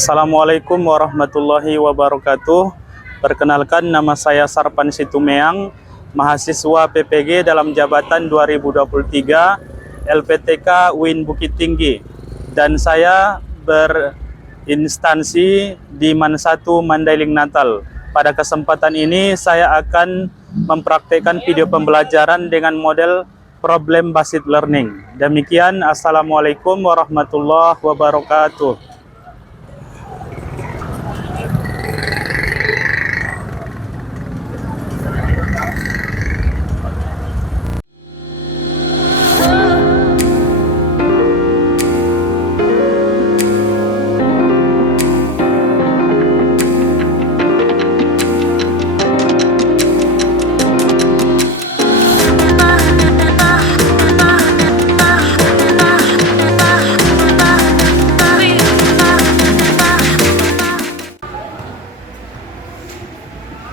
Assalamualaikum warahmatullahi wabarakatuh. Perkenalkan, nama saya Sarpan Situmeang, mahasiswa PPG dalam jabatan 2023 LPTK UIN Bukit Tinggi, dan saya berinstansi di MAN 1 Mandailing Natal. Pada kesempatan ini saya akan mempraktekkan video pembelajaran dengan model problem based learning. Demikian, assalamualaikum warahmatullahi wabarakatuh.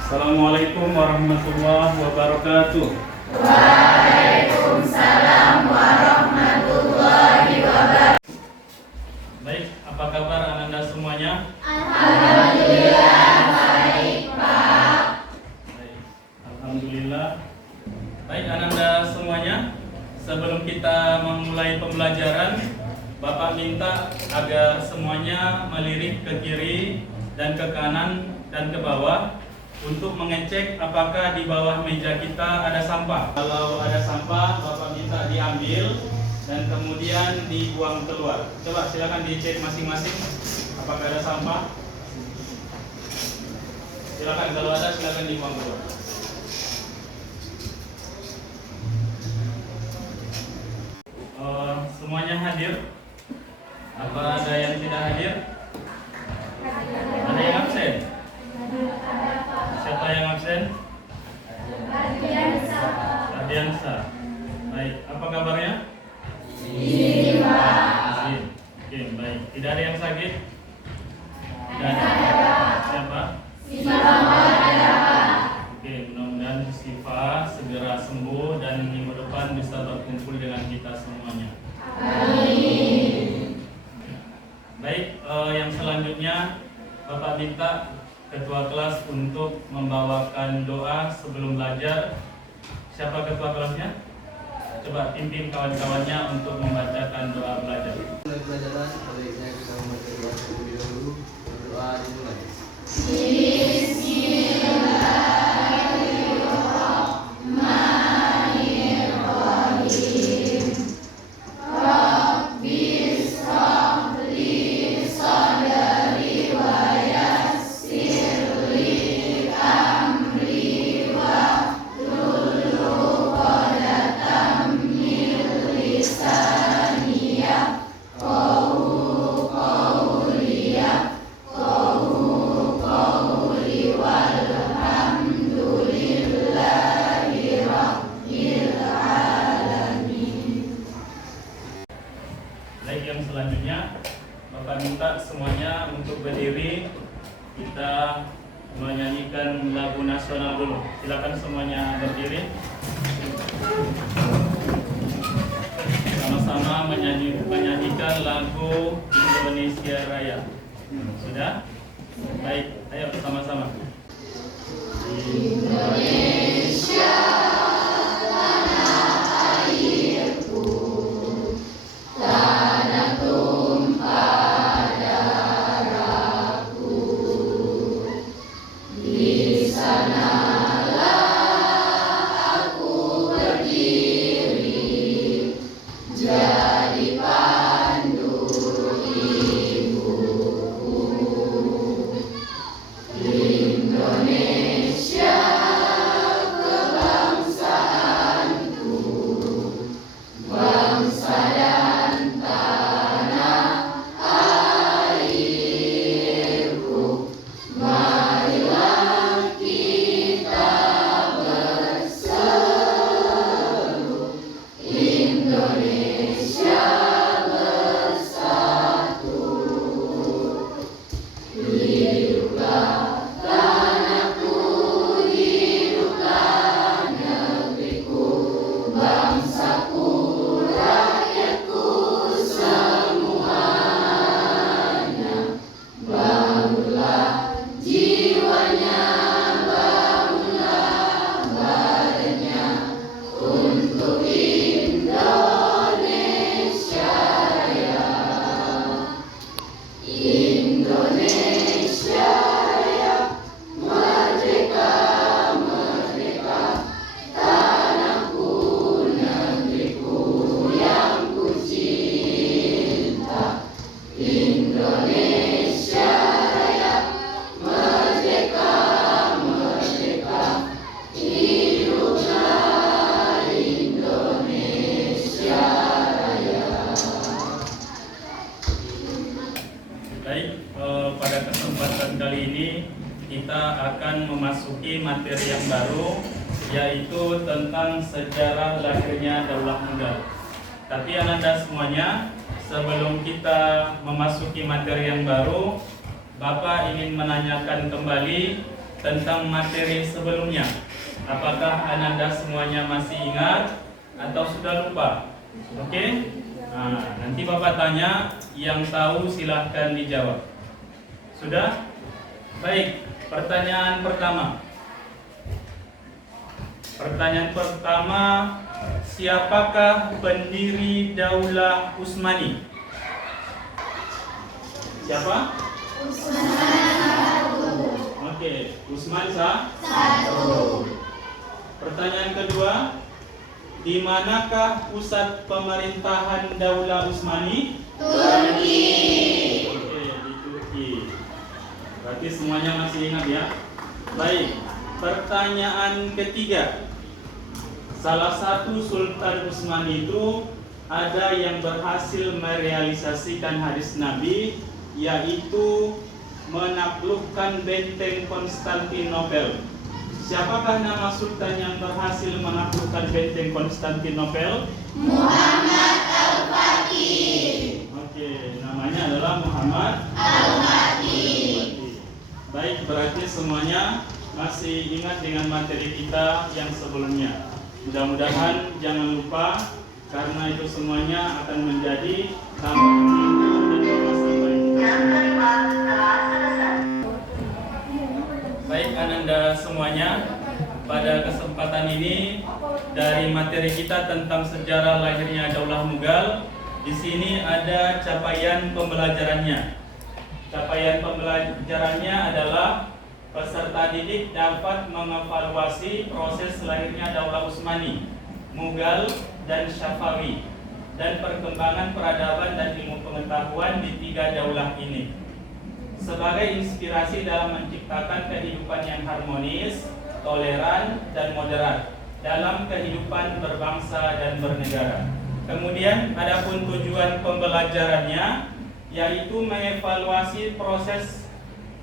Assalamualaikum warahmatullahi wabarakatuh. Waalaikumsalam warahmatullahi wabarakatuh. Baik, apa kabar Ananda semuanya? Alhamdulillah baik, Pak. Baik, alhamdulillah. Baik Ananda semuanya, sebelum kita memulai pembelajaran, Bapak minta agar semuanya melirik ke kiri dan ke kanan dan ke bawah untuk mengecek apakah di bawah meja kita ada sampah. Kalau ada sampah, Bapak minta diambil dan kemudian dibuang keluar. Coba silakan dicek masing-masing apakah ada sampah. Silakan, kalau ada silakan dibuang keluar. Semuanya hadir? Apa ada yang tidak hadir? Ada yang absen? Siapa yang absen? Ardiansa. Baik, apa kabarnya? Oke, baik. Tidak ada yang sakit? Tidak ada. Siapa? Oke, mudah-mudahan Siva segera sembuh dan minggu depan bisa berkumpul dengan kita semuanya. Amin. Baik, yang selanjutnya Bapak minta Ketua kelas untuk membawakan doa sebelum belajar. Siapa ketua kelasnya? Coba pimpin kawan-kawannya untuk membacakan doa belajar. Pelajaran baiknya kita membaca doa terlebih dahulu. Doa dimulai. Baik, yang selanjutnya Bapak minta semuanya untuk berdiri. Kita menyanyikan lagu nasional dulu. Silakan semuanya berdiri. Sama-sama menyanyikan lagu Indonesia Raya. Sudah? Baik, ayo sama-sama. Indonesia tanah airku, tanah tumpah darahku. Di sanalah aku berdiri, jadi pandu ibuku. Indonesia Indonesia Raya, merdeka, merdeka, tanahku, negeriku yang ku cinta. Indonesia Raya, merdeka, merdeka, hiduplah Indonesia Raya. Baik, pada kesempatan kali ini kita akan memasuki materi yang baru, yaitu tentang sejarah lahirnya Daulah Mughal. Tapi Ananda semuanya, sebelum kita memasuki materi yang baru, Bapak ingin menanyakan kembali tentang materi sebelumnya. Apakah Ananda semuanya masih ingat atau sudah lupa? Oke? Nah, nanti Bapak tanya, yang tahu silahkan dijawab. Sudah? Baik, pertanyaan pertama. Pertanyaan pertama, siapakah pendiri Daulah Utsmani? Siapa? Oke, Utsman satu. Pertanyaan kedua, di manakah pusat pemerintahan Daulah Utsmani? Turki. Oke, di Turki. Berarti semuanya masih ingat ya? Baik, pertanyaan ketiga. Salah satu Sultan Utsmani itu ada yang berhasil merealisasikan hadis Nabi, yaitu menaklukkan benteng Konstantinopel. Siapakah nama Sultan yang berhasil menaklukkan benteng Konstantinopel? Muhammad Al-Fatih. Oke, namanya adalah Muhammad Al-Fatih. Baik, berarti semuanya masih ingat dengan materi kita yang sebelumnya. Mudah-mudahan jangan lupa, karena itu semuanya akan menjadi tambahan ilmu dan wawasan bagi kita. Baik Ananda semuanya, pada kesempatan ini dari materi kita tentang sejarah lahirnya Daulah Mughal, di sini ada capaian pembelajarannya. Capaian pembelajarannya adalah peserta didik dapat mengevaluasi proses lahirnya Daulah Utsmani, Mughal, dan Syafawi, dan perkembangan peradaban dan ilmu pengetahuan di tiga daulah ini, sebagai inspirasi dalam menciptakan kehidupan yang harmonis, toleran, dan moderat dalam kehidupan berbangsa dan bernegara. Kemudian adapun tujuan pembelajarannya yaitu mengevaluasi proses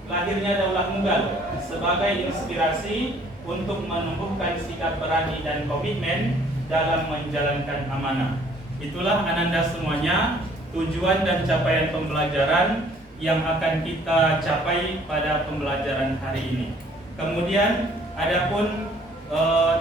lahirnya Daulah Mughal sebagai inspirasi untuk menumbuhkan sikap berani dan komitmen dalam menjalankan amanah. Itulah Ananda semuanya tujuan dan capaian pembelajaran yang akan kita capai pada pembelajaran hari ini. Kemudian adapun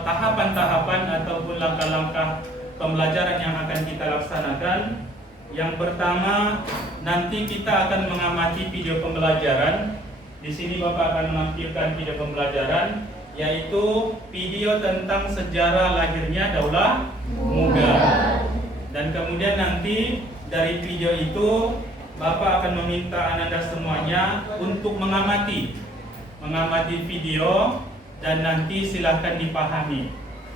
tahapan-tahapan ataupun langkah-langkah pembelajaran yang akan kita laksanakan. Yang pertama, nanti kita akan mengamati video pembelajaran. Di sini Bapak akan menampilkan video pembelajaran, yaitu video tentang sejarah lahirnya Daulah Mughal. Dan kemudian nanti dari video itu Bapak akan meminta Ananda semuanya untuk mengamati video dan nanti silahkan dipahami.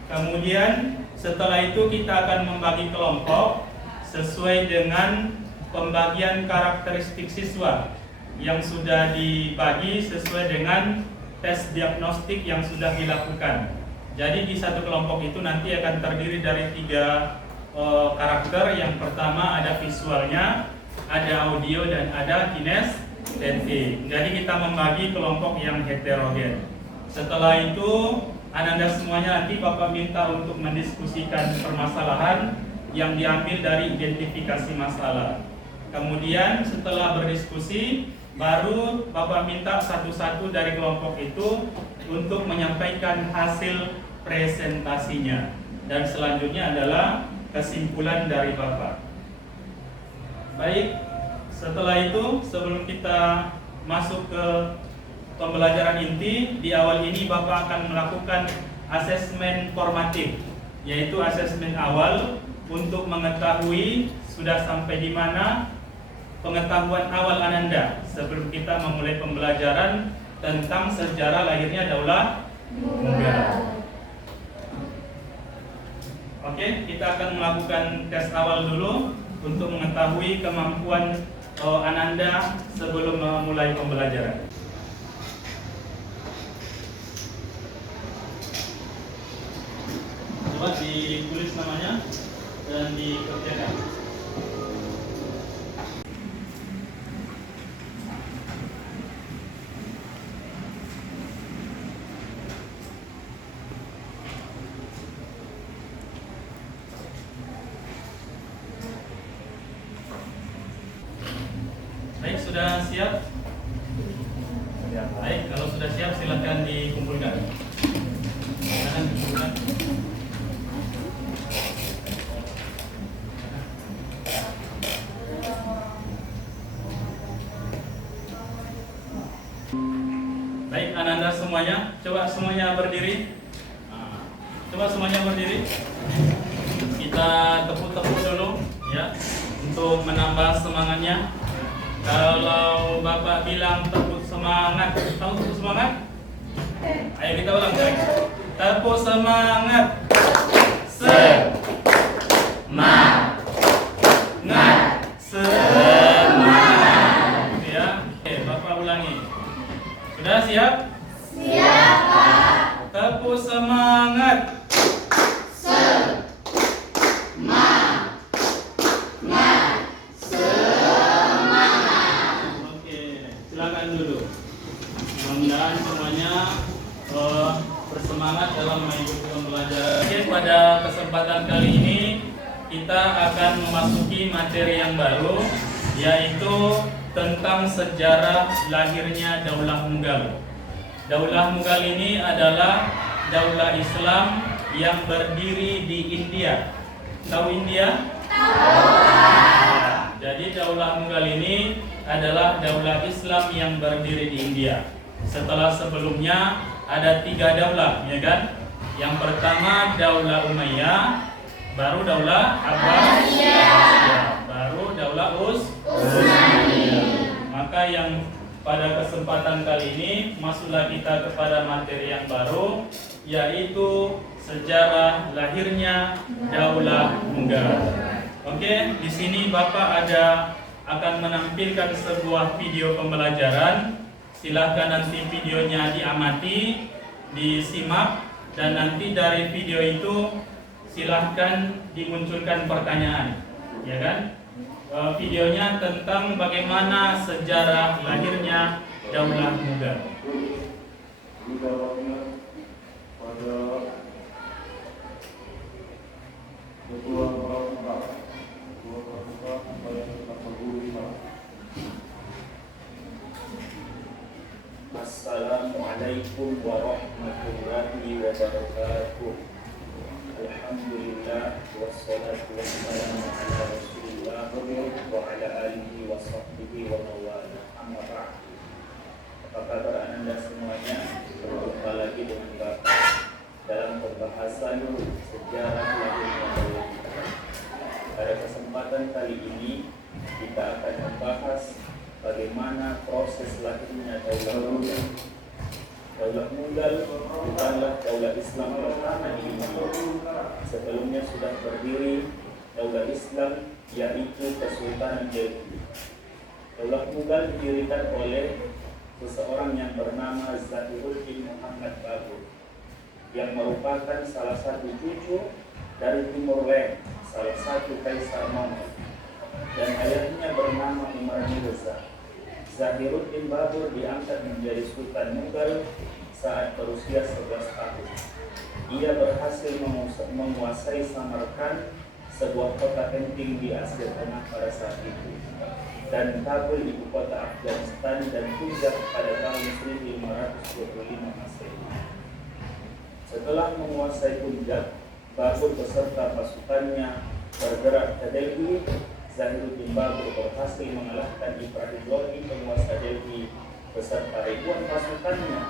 Kemudian setelah itu kita akan membagi kelompok sesuai dengan pembagian karakteristik siswa yang sudah dibagi sesuai dengan tes diagnostik yang sudah dilakukan. Jadi di satu kelompok itu nanti akan terdiri dari 3 karakter. Yang pertama ada visualnya, ada audio, dan ada kinestetik. Jadi kita membagi kelompok yang heterogen. Setelah itu Ananda semuanya nanti Bapak minta untuk mendiskusikan permasalahan yang diambil dari identifikasi masalah. Kemudian setelah berdiskusi, baru Bapak minta satu-satu dari kelompok itu untuk menyampaikan hasil presentasinya. Dan selanjutnya adalah kesimpulan dari Bapak. Baik, setelah itu sebelum kita masuk ke pembelajaran inti, di awal ini Bapak akan melakukan asesmen formatif, yaitu asesmen awal untuk mengetahui sudah sampai di mana pengetahuan awal Ananda sebelum kita memulai pembelajaran tentang sejarah lahirnya Daulah Mughal. Oke, kita akan melakukan tes awal dulu untuk mengetahui kemampuan Ananda sebelum memulai pembelajaran. Coba ditulis namanya dan dikerjakan. Baik, sudah siap? Baik, kalau sudah siap silakan dikumpulkan. Silakan dikumpulkan. Baik, Ananda semuanya, coba semuanya berdiri. Coba semuanya berdiri. Kita tepuk-tepuk dulu ya untuk menambah semangatnya. Kalau Bapak bilang tepuk semangat, tahu tepuk semangat? Ayo kita ulang guys. Tepuk semangat. Semangat. Semangat. Ya. Oke, Bapak ulangi. Sudah siap? Siap, Pak. Tepuk semangat. Silakan dulu. Mudah-mudahan semuanya bersemangat dalam mengikuti pembelajaran. Oke, pada kesempatan kali ini kita akan memasuki materi yang baru, yaitu tentang sejarah lahirnya Daulah Mughal. Daulah Mughal ini adalah daulah Islam yang berdiri di India. Tahu India? Jadi Daulah Mughal ini adalah daulah Islam yang berdiri di India. Setelah sebelumnya ada 3 daulah, ya kan? Yang pertama Daulah Umayyah, baru Daulah Abbasiyah, baru Daulah Utsmaniyah. Maka yang pada kesempatan kali ini masuklah kita kepada materi yang baru, yaitu sejarah lahirnya Daulah Mughal. Oke, di sini Bapak akan menampilkan sebuah video pembelajaran. Silahkan nanti videonya diamati, disimak, dan nanti dari video itu silahkan dimunculkan pertanyaan, ya kan? Videonya tentang bagaimana sejarah lahirnya Daulah Mughal. Assalamualaikum warahmatullahi wabarakatuh. Alhamdulillah wassalatu wassalamu ala Rasulillah wa ala alihi wa sahbihi wa mawala. Amma ba'd. Apa kabar Anda semuanya? Berjumpa lagi dengan Bapak dalam pembahasan sejarah lahirnya Daulah Mughal. Pada kesempatan kali ini kita akan membahas bagaimana proses lahirnya Daulah Mughal. Daulah Mughal bukanlah daulah Islam pertama di India. Sebelumnya sudah berdiri daulah Islam, yaitu Kesultanan Delhi. Daulah Mughal didirikan oleh seseorang yang bernama Zahiruddin Muhammad Babur, yang merupakan salah satu cucu dari Timur Leng, salah satu kaisar Mongol, dan ayahnya bernama Umar Mirza. Zahiruddin Babur diangkat menjadi Sultan Mughal saat berusia 11 tahun. Ia berhasil menguasai Samarkand, sebuah kota penting di Asia Tengah pada saat itu, dan Kabul, ibu kota Afghanistan, dan Punjab pada tahun 1525 Masehi. Setelah menguasai Punjab, Babur beserta pasukannya bergerak ke Delhi. Zahiruddin Babur berhasil mengalahkan Ibrahim Lodi, penguasa Delhi, beserta ribuan pasukannya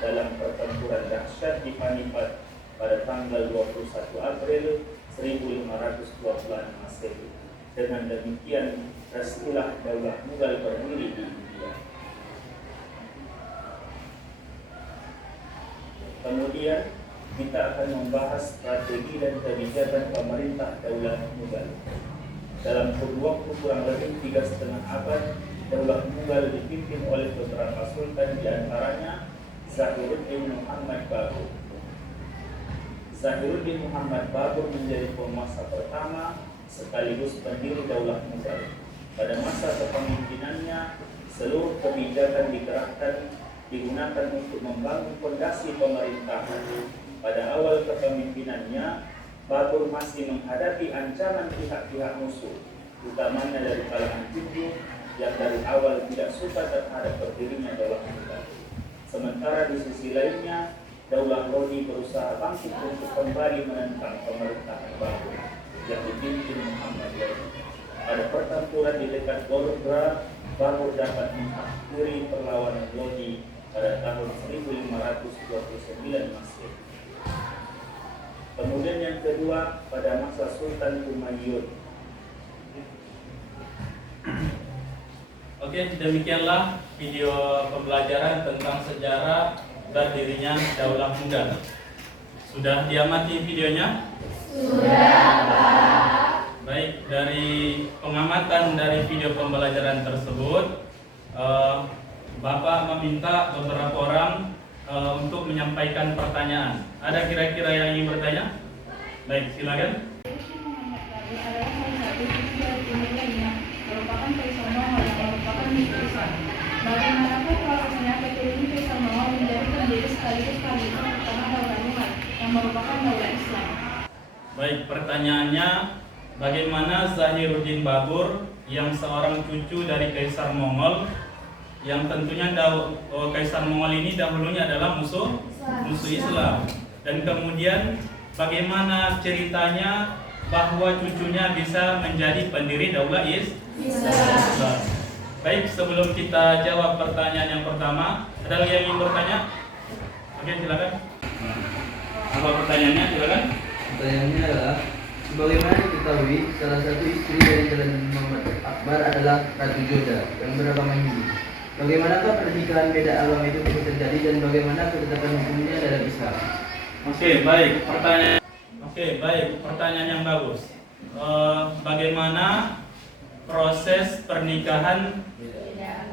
dalam pertempuran dahsyat di Panipat pada tanggal 21 April 1526 Masehi. Dengan demikian, restulah Daulah Mughal berdiri di India. Kemudian kita akan membahas strategi dan kebijakan pemerintah Daulah Mughal. Dalam kurun waktu kurang lebih 3,5 abad, Daulah Mughal dipimpin oleh beberapa sultan, di antaranya Zahiruddin Muhammad Babur. Zahiruddin Muhammad Babur menjadi penguasa pertama sekaligus pendiri Daulah Mughal. Pada masa kepemimpinannya, seluruh kebijakan digunakan untuk membangun fondasi pemerintahan. Pada awal kepemimpinannya, Babur masih menghadapi ancaman pihak-pihak musuh, utamanya dari kalangan Hindu yang dari awal tidak suka terhadap berdirinya Daulah Mughal. Sementara di sisi lainnya, Daulah Lodi berusaha bangkit untuk kembali menentang pemerintahan Babur yang dipimpin Muhammad Lodi. Pada pertempuran di dekat Gorodra, Babur dapat mengakhiri perlawanan Lodi pada tahun 1529 Masehi. Kemudian yang kedua, pada masa Sultan Humayun. Oke, demikianlah video pembelajaran tentang sejarah berdirinya Daulah Mughal. Sudah diamati videonya? Sudah, Pak. Baik, dari pengamatan dari video pembelajaran tersebut, Bapak meminta beberapa orang untuk menyampaikan pertanyaan. Ada kira-kira yang ingin bertanya? Baik, silakan. Adalah salah satu cucu dari Timur lainnya, merupakan Kaisar Mongol yang merupakan milik Islam. Bagaimanakah prosesnya keturunan Kaisar Mongol menjadi pendiri sekaligus khalifah pertama Daulah Mughal yang merupakan daulah Islam? Baik, pertanyaannya, bagaimana Zahiruddin Babur yang seorang cucu dari Kaisar Mongol, yang tentunya Kaisar Mongol ini dahulunya adalah musuh Islam, dan kemudian bagaimana ceritanya bahwa cucunya bisa menjadi pendiri Daulah Islam. Baik, sebelum kita jawab pertanyaan yang pertama, ada lagi yang ingin bertanya? Oke, silakan. Apa pertanyaannya? Silakan. Pertanyaannya adalah, sebagaimana diketahui, salah satu istri dari Jalal Muhammad Akbar adalah Ratu Joda yang beragama Hindu. Bagaimanakah pernikahan beda agama itu bisa terjadi dan bagaimana ketetapan hukumnya dalam Islam? Oke, baik. Pertanyaan yang bagus. Bagaimana proses pernikahan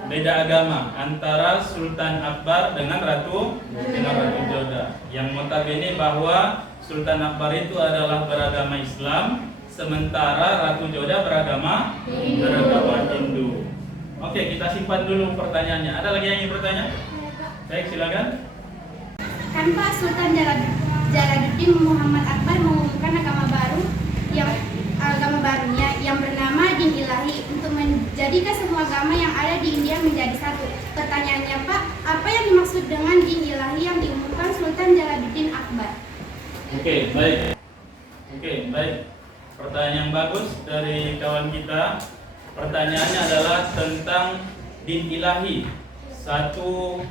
beda agama antara Sultan Akbar dengan Ratu Joda? Yang notabene bahwa Sultan Akbar itu adalah beragama Islam, sementara Ratu Joda beragama Hindu. Oke, kita simpan dulu pertanyaannya. Ada lagi yang ingin bertanya? Baik, silakan. Kan Pak, Sultan Jalaluddin Muhammad Akbar mengumumkan agama barunya yang bernama Din Ilahi untuk menjadikan semua agama yang ada di India menjadi satu. Pertanyaannya Pak, apa yang dimaksud dengan Din Ilahi yang diumumkan Sultan Jalaluddin Akbar? Oke, baik. Pertanyaan yang bagus dari kawan kita. Pertanyaannya adalah tentang Din Ilahi, satu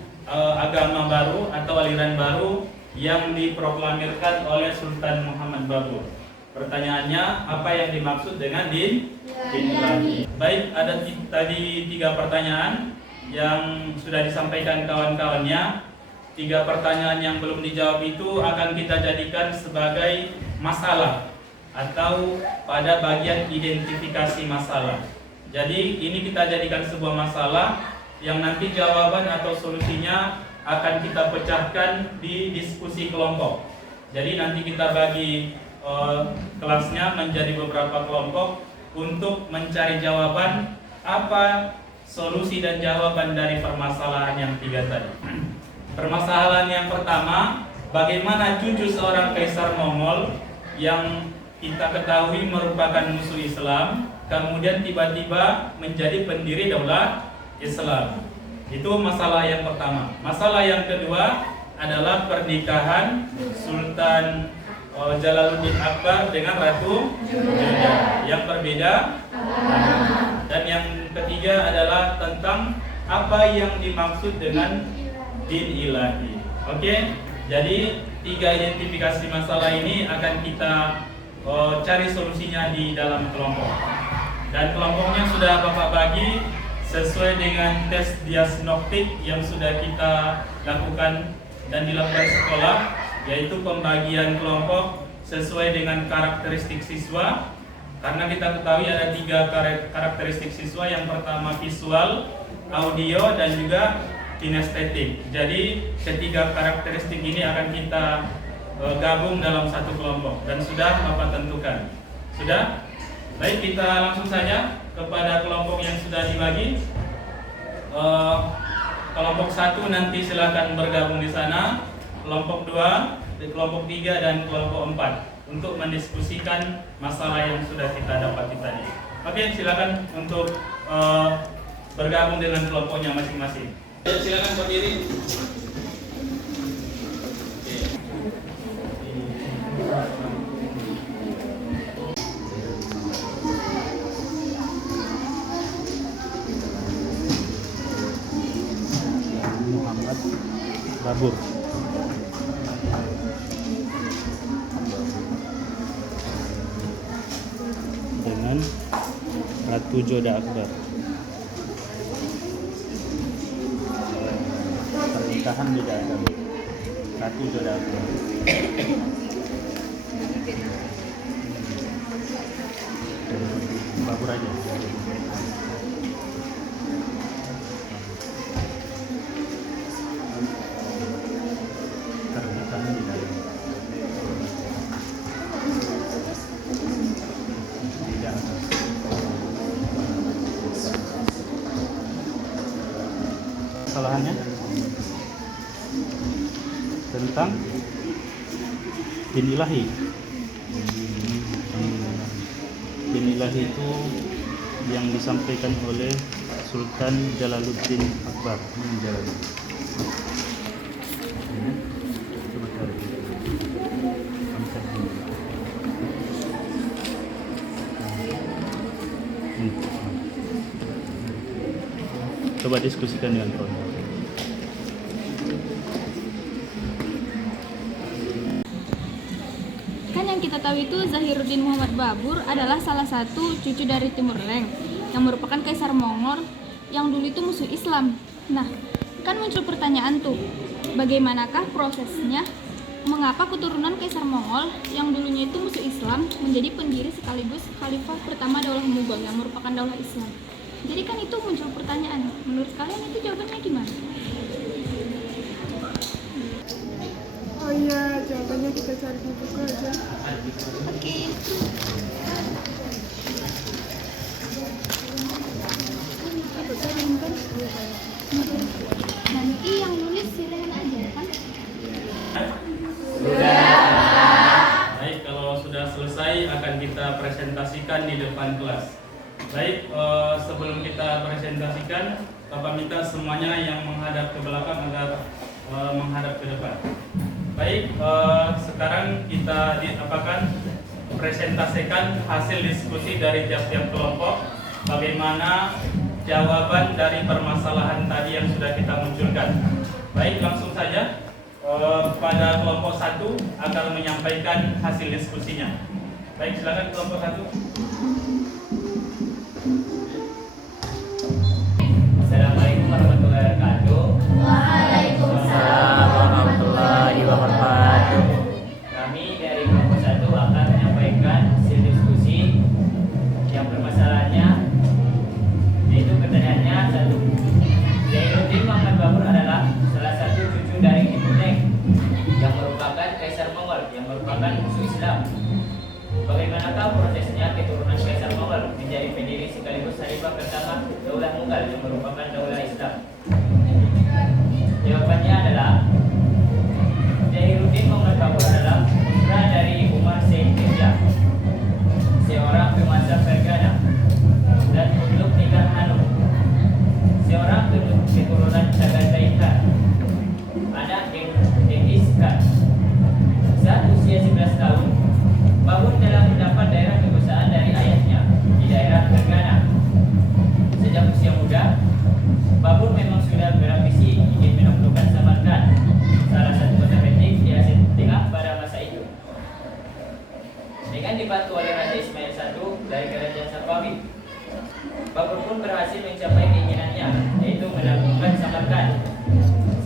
agama baru atau aliran baru yang diproklamirkan oleh Sultan Muhammad Babur. Pertanyaannya, apa yang dimaksud dengan Din Ilahi? Baik, ada tadi 3 pertanyaan yang sudah disampaikan kawan-kawannya. 3 pertanyaan yang belum dijawab itu akan kita jadikan sebagai masalah atau pada bagian identifikasi masalah. Jadi ini kita jadikan sebuah masalah yang nanti jawaban atau solusinya akan kita pecahkan di diskusi kelompok. Jadi nanti kita bagi kelasnya menjadi beberapa kelompok untuk mencari jawaban apa solusi dan jawaban dari permasalahan yang 3 tadi. Permasalahan yang pertama, bagaimana cucu seorang Kaisar Mongol yang kita ketahui merupakan musuh Islam, kemudian tiba-tiba menjadi pendiri Daulah Islam. Itu masalah yang pertama. Masalah yang kedua adalah pernikahan Sultan Jalaluddin Akbar dengan Ratu Joda yang berbeda. Dan yang ketiga adalah tentang apa yang dimaksud dengan Din Ilahi. Oke, jadi 3 identifikasi masalah ini akan kita cari solusinya di dalam kelompok. Dan kelompoknya sudah Bapak bagi sesuai dengan tes diagnostik yang sudah kita lakukan dan dilakukan sekolah, yaitu pembagian kelompok sesuai dengan karakteristik siswa. Karena kita ketahui ada 3 karakteristik siswa, yang pertama visual, audio, dan juga kinestetik. Jadi ketiga karakteristik ini akan kita gabung dalam satu kelompok dan sudah Bapak tentukan. Sudah? Baik, kita langsung saja kepada kelompok yang sudah dibagi. Kelompok 1 nanti silakan bergabung di sana. Kelompok 2, kelompok 3, dan kelompok 4 untuk mendiskusikan masalah yang sudah kita dapati tadi. Oke, silakan untuk bergabung dengan kelompoknya masing-masing. Silakan berdiri. Muhammad Babur. Dengan Ratu Joda Akbar. Pernikahan beda agama. Ratu Joda Akbar. Babur aja. Pernikahan beda agama. Kesalahannya tentang din ilahi. Din ilahi itu yang disampaikan oleh Sultan Jalaluddin Akbar. Coba cari. Konsep ini. Coba diskusikan dengan kawan. Kan yang kita tahu itu Zahiruddin Muhammad Babur adalah salah satu cucu dari Timur Leng yang merupakan Kaisar Mongol yang dulu itu musuh Islam. Nah, kan muncul pertanyaan tuh, bagaimanakah prosesnya mengapa keturunan Kaisar Mongol yang dulunya itu musuh Islam menjadi pendiri sekaligus khalifah pertama Daulah Mughal yang merupakan daulah Islam? Jadi kan itu muncul pertanyaan, menurut kalian itu jawabannya gimana? Oh iya, jawabannya kita cari di buku aja. Oke. Nanti yang nulis silahkan aja kan? Baik, kalau sudah selesai akan kita presentasikan di depan kelas. Baik, sebelum kita presentasikan, Bapak minta semuanya yang menghadap ke belakang agar menghadap ke depan. Baik, sekarang kita akan presentasikan hasil diskusi dari tiap-tiap kelompok, bagaimana jawaban dari permasalahan tadi yang sudah kita munculkan. Baik, langsung saja pada kelompok 1 akan menyampaikan hasil diskusinya. Baik, silakan kelompok 1. Assalamualaikum warahmatullahi wabarakatuh. Waalaikumsalam warahmatullahi wabarakatuh. Kami dari kelompok 1 akan menyampaikan hasil diskusi yang permasalahannya, yaitu pertanyaannya 1. Zahiruddin Muhammad Babur adalah salah satu cucu dari Timur Leng yang merupakan Kaisar Mongol yang merupakan musuh Islam. Bagaimanakah prosesnya keturunan Kaisar Mongol menjadi pendiri sekaligus khalifah pertama Daulah Mughal yang merupakan daulah Islam? Jawabannya adalah Zahiruddin Muhammad Babur adalah putra dari Umar Said Mirza, seorang penguasa Fergana dan Muluk Nigar Hanum, seorang keturunan Chagatai Khan, anak Genghis Khan. Saat usia 11 tahun, Babur telah mendapat daerah kekuasaan dari ayahnya di daerah Fergana. Sejak usia muda, dilaksanakan.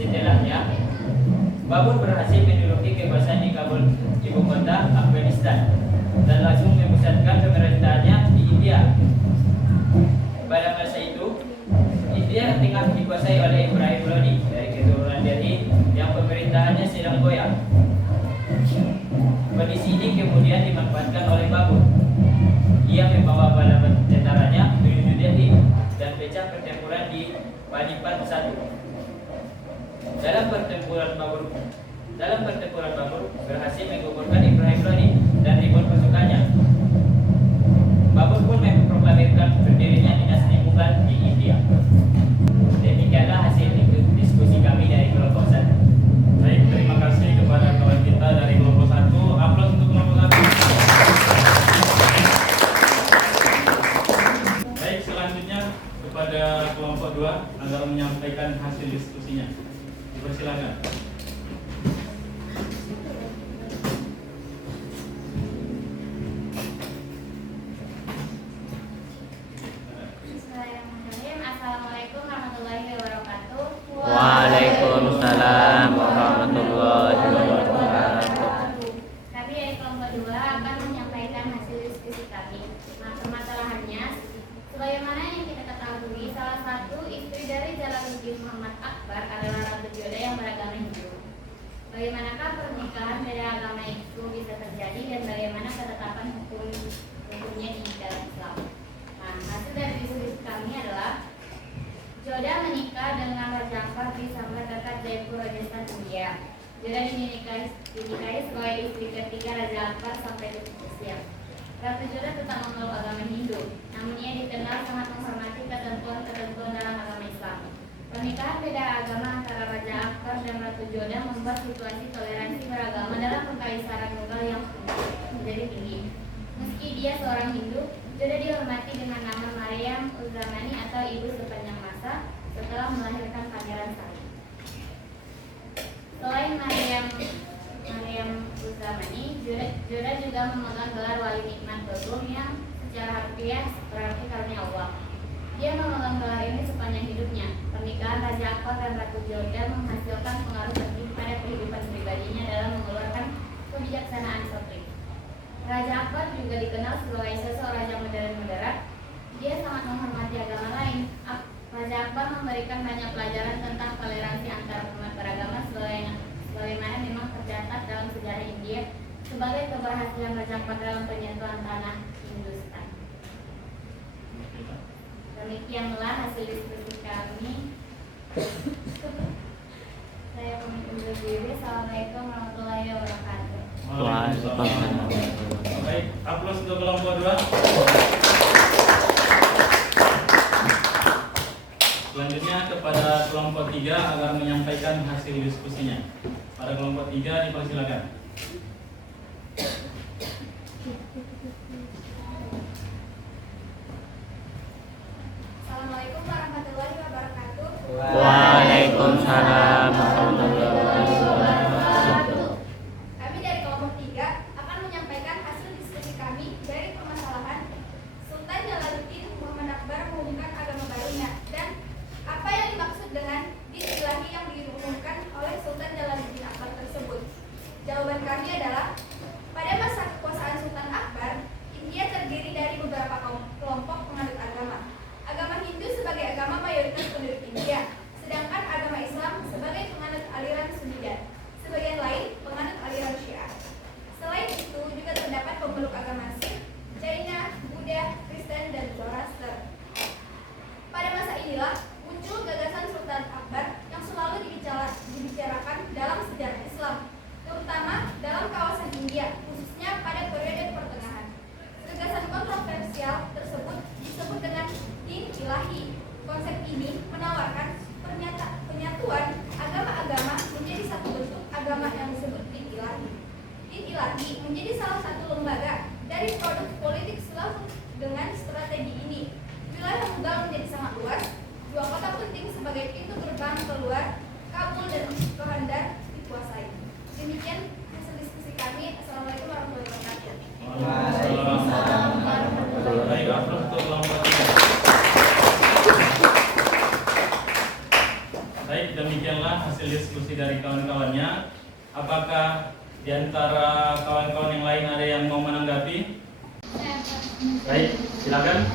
Setelahnya, Babur berhasil menduduki kekuasaan di Kabul, ibu kota Afghanistan, dan langsung memusatkan pemerintahannya di India. Pada masa itu, India tengah dikuasai oleh Ibrahim Lodi dari keturunan Delhi yang pemerintahannya sedang goyah. Kondisi ini kemudian dimanfaatkan oleh Babur. Ia membawa bala tentaranya menuju Delhi dan pecah pertempuran di Panipat I. Dalam pertempuran Babur berhasil menggugurkan Ibrahim Lodi dan ribuan pasukannya. Babur pun memproklamirkan berdirinya dinasti Mughal di India. Demikianlah hasil diskusi kami dari kelompok 1. Baik, terima kasih kepada kawan kita dari kelompok 1. Aplaus untuk kelompok 1. Baik, selanjutnya kepada kelompok 2 agar menyampaikan hasil diskusinya. Dipersilakan. Bismillahirrahmanirrahim. Assalamualaikum warahmatullahi wabarakatuh. Waalaikumsalam warahmatullahi wabarakatuh. Kami dari kelompok 2 akan menyampaikan hasil diskusi kami. Nah, permasalahannya, sebagaimana yang kita ketahui, salah satu istri dari Jalaluddin Muhammad Akbar adalah Ratu Joda yang beragama Hindu. Bagaimanakah pernikahan beda agama itu bisa terjadi dan bagaimana ketetapan hukumnya di dalam Islam? Nah, hasil dari diskusi kami adalah Joda menikah dengan Raja Akbar di Sambar dekat Jaipur, Rajasthan, India. Joda dinikahi sebagai istri ketiga Raja Akbar sampai tutup usia. Ratu Joda tetap memeluk agama Hindu, namun ia dikenal sangat menghormati ketentuan-ketentuan dalam agama Islam. Pernikahan beda agama antara Raja Akbar dan Ratu Joda membuat situasi toleransi beragama dalam Kekaisaran Mughal yang menjadi tinggi. Meski dia seorang Hindu, Joda dihormati dengan nama Maryam Uz-Zamani atau ibu sepanjang masa setelah melahirkan Pangeran Salim. Selain Maryam Uz-Zamani, Joda juga memegang gelar Wali Nikmat Bagum yang secara harfiah berarti karunia Allah. Dia memegang gelar ini sepanjang hidupnya. Pernikahan Raja Akbar dan Ratu Joda menghasilkan pengaruh penting pada kehidupan pribadinya dalam mengeluarkan kebijaksanaan sotrik. Raja Akbar juga dikenal sebagai sosok raja modern moderat. Dia sangat menghormati agama lain. Raja Akbar memberikan banyak pelajaran tentang toleransi antar umat beragama sebagaimana memang tercatat dalam sejarah India sebagai keberhasilan Raja Akbar dalam penyentuhan tanah Hindustan. Demikianlah hasil diskusi kami. Saya pamit undur diri. Assalamualaikum warahmatullahi wabarakatuh. Waalaikumsalam. Baik, aplaus untuk kelompok 2. Selanjutnya kepada kelompok 3 agar menyampaikan hasil diskusinya. Pada kelompok 3 dipersilakan. Assalamualaikum warahmatullahi wabarakatuh. Waalaikumsalam warahmatullahi wabarakatuh. Kami dari kelompok 3 akan menyampaikan hasil diskusi kami dari permasalahan Sultan Jalaluddin Muhammad Akbar mengumumkan agama barunya dan apa yang dimaksud dengan din ilahi yang diumumkan oleh Sultan Jalaluddin Akbar tersebut. Jawaban kami adalah pada masa kekuasaan Sultan Akbar, India terdiri dari beberapa kelompok penganut agama. Agama Hindu sebagai agama mayoritas penduduk India, sedangkan agama Islam sebagai penganut aliran Sunni, sebagian lain penganut aliran Syiah. Selain itu juga terdapat pemeluk agama Sikh, Jaina, Buddha, Kristen, dan Zoroaster. Pada masa inilah muncul gagasan Sultan Akbar yang selalu dibicarakan dalam sejarah Islam, terutama dalam kawasan India, khususnya pada periode pertengahan. Gagasan kontroversial tersebut disebut dengan din ilahi. Konsep ini menawarkan penyatuan agama-agama menjadi satu bentuk agama yang disebut din ilahi. Din ilahi menjadi salah satu lembaga dari produk politik Islam. Dengan strategi ini, wilayah Mughal menjadi sangat luas. Dua kota penting sebagai pintu gerbang keluar, Kabul dan Kandahar, dikuasai. Demikian hasil diskusi kami. Assalamualaikum warahmatullahi wabarakatuh. Waalaikumsalam. Baik, aplaus untuk kelompok 3. Baik, demikianlah hasil diskusi dari kawan-kawannya. Apakah di antara kawan-kawan yang lain ada yang mau menanggapi? Baik, silakan.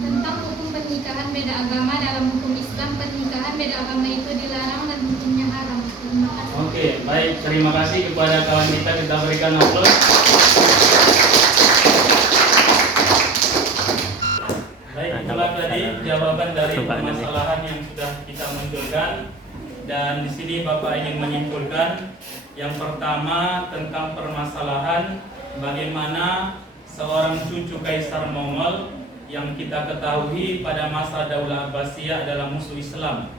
Tentang hukum pernikahan beda agama, dalam hukum Islam pernikahan beda agama itu dilarang dan hukumnya haram. Terima kasih. Oke, baik, terima kasih kepada kawan kita berikan aplaus. Baik, itulah tadi jawaban dari permasalahan yang sudah kita munculkan. Dan di sini Bapak ingin menyimpulkan yang pertama tentang permasalahan bagaimana seorang cucu Kaisar Mongol yang kita ketahui pada masa Daulah Abbasiyah adalah musuh Islam,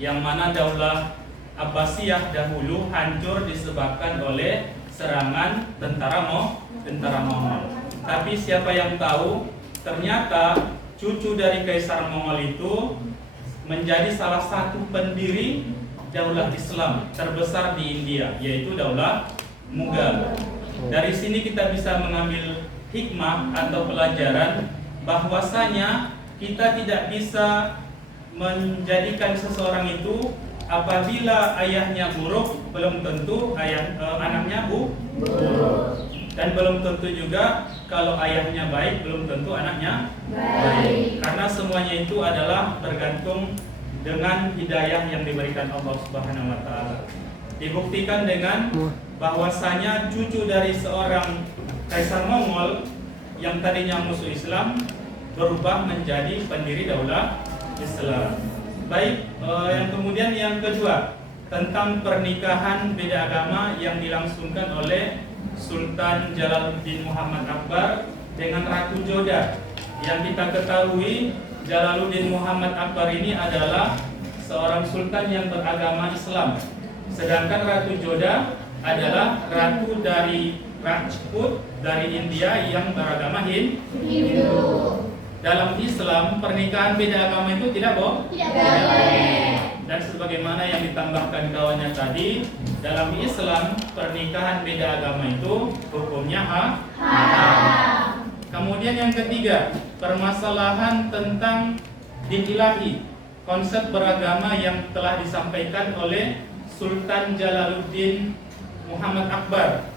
yang mana Daulah Abbasiyah dahulu hancur disebabkan oleh serangan tentara Mongol. Tapi siapa yang tahu ternyata cucu dari Kaisar Mongol itu menjadi salah satu pendiri Daulah Islam terbesar di India, yaitu Daulah Mughal. Dari sini kita bisa mengambil hikmah atau pelajaran bahwasanya kita tidak bisa menjadikan seseorang itu apabila ayahnya buruk belum tentu anaknya buruk, dan belum tentu juga kalau ayahnya baik belum tentu anaknya baik. Karena semuanya itu adalah tergantung dengan hidayah yang diberikan Allah Subhanahu wa taala. Dibuktikan dengan bahwasanya cucu dari seorang Kaisar Mongol yang tadinya musuh Islam berubah menjadi pendiri Daulah Islam. Baik, yang kemudian yang kedua tentang pernikahan beda agama yang dilangsungkan oleh Sultan Jalaluddin Muhammad Akbar dengan Ratu Joda. Yang kita ketahui Jalaluddin Muhammad Akbar ini adalah seorang sultan yang beragama Islam, sedangkan Ratu Joda adalah ratu dari Rajput dari India yang beragama Hindu. Dalam Islam pernikahan beda agama itu tidak boleh. Dan sebagaimana yang ditambahkan kawannya tadi, dalam Islam pernikahan beda agama itu hukumnya haram. Kemudian yang ketiga, permasalahan tentang din ilahi, konsep beragama yang telah disampaikan oleh Sultan Jalaluddin Muhammad Akbar,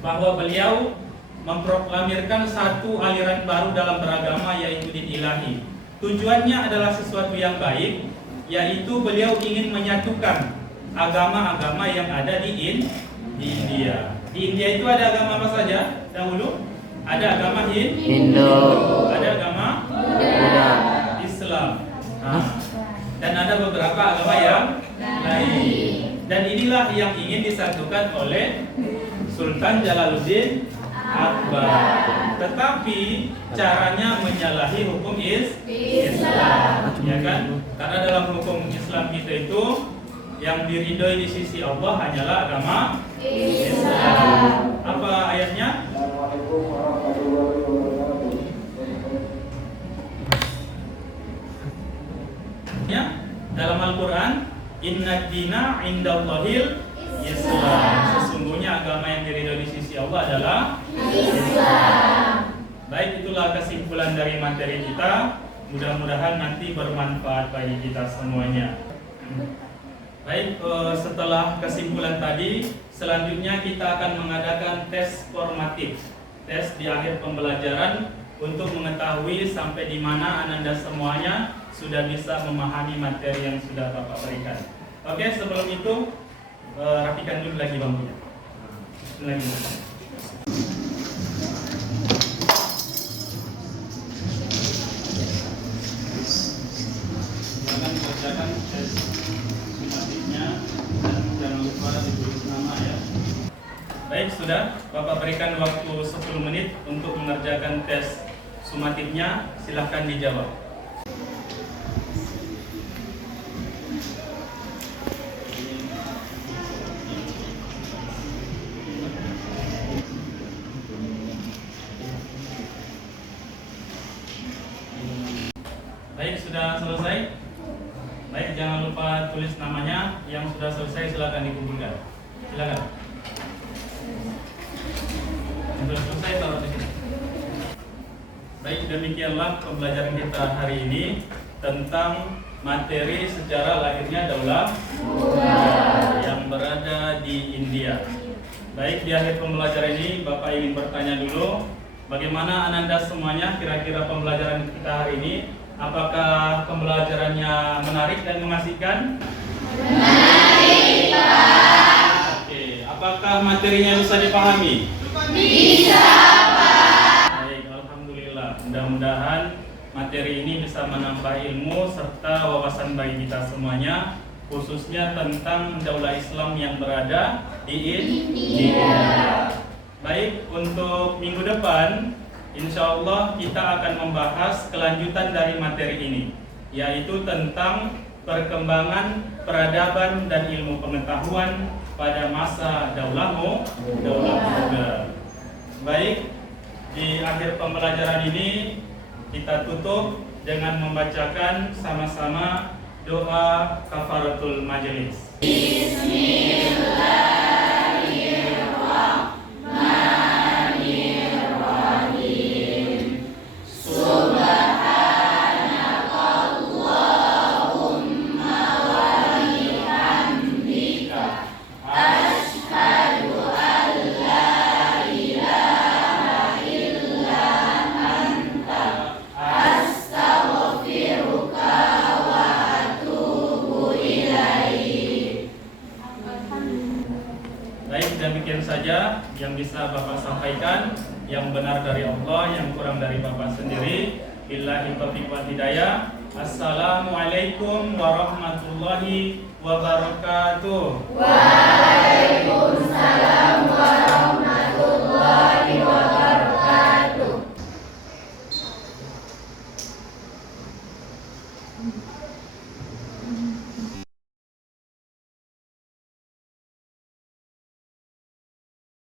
bahwa beliau memproklamirkan satu aliran baru dalam beragama, yaitu din ilahi. Tujuannya adalah sesuatu yang baik, yaitu beliau ingin menyatukan agama-agama yang ada di India. Di India itu ada agama apa saja dahulu? Ada agama Hindu, ada agama Buddha, Islam, dan ada beberapa agama yang lain. Dan inilah yang ingin disatukan oleh Sultan Jalaluddin Akbar. Tetapi caranya menyalahi hukum Islam, ya kan? Karena dalam hukum Islam kita itu yang diridhoi di sisi Allah hanyalah agama Islam. Apa ayatnya? Ya, dalam Al-Quran, Inna dina indallahil Islam. Sesungguhnya agama yang diridhoi di sisi Allah adalah Islam. Baik, itulah kesimpulan dari materi kita. Mudah-mudahan nanti bermanfaat bagi kita semuanya. Baik, setelah kesimpulan tadi, selanjutnya kita akan mengadakan tes formatif, tes di akhir pembelajaran untuk mengetahui sampai di mana Ananda semuanya sudah bisa memahami materi yang sudah Bapak berikan. Oke, sebelum itu rapikan dulu lagi bangkunya. Silakan bacakan tes sumatifnya dan jangan lupa ditulis nama ya. Baik, sudah Bapak berikan waktu 10 menit untuk mengerjakan tes sumatifnya. Silahkan dijawab. Baik, sudah selesai? Baik, jangan lupa tulis namanya. Yang sudah selesai silakan dikumpulkan. Silakan. Yang sudah selesai taruh di sini. Baik, demikianlah pembelajaran kita hari ini tentang materi sejarah lahirnya Daulah yang berada di India. Baik, di akhir pembelajaran ini Bapak ingin bertanya dulu, bagaimana Ananda semuanya kira-kira pembelajaran kita hari ini? Apakah pembelajarannya menarik dan mengasihkan? Menarik, Pak. Oke, apakah materinya bisa dipahami? Bisa, Pak. Baik, alhamdulillah. Mudah-mudahan materi ini bisa menambah ilmu serta wawasan bagi kita semuanya, khususnya tentang daulah Islam yang berada di India. Baik, untuk minggu depan insya Allah kita akan membahas kelanjutan dari materi ini, yaitu tentang perkembangan peradaban dan ilmu pengetahuan pada masa daulah muda. Baik, di akhir pembelajaran ini kita tutup dengan membacakan sama-sama doa kafaratul majelis. Demikian saja yang bisa Bapak sampaikan, yang benar dari Allah, yang kurang dari Bapak sendiri. Billahi taufiq wal hidayah. Assalamualaikum warahmatullahi wabarakatuh. Waalaikumsalam.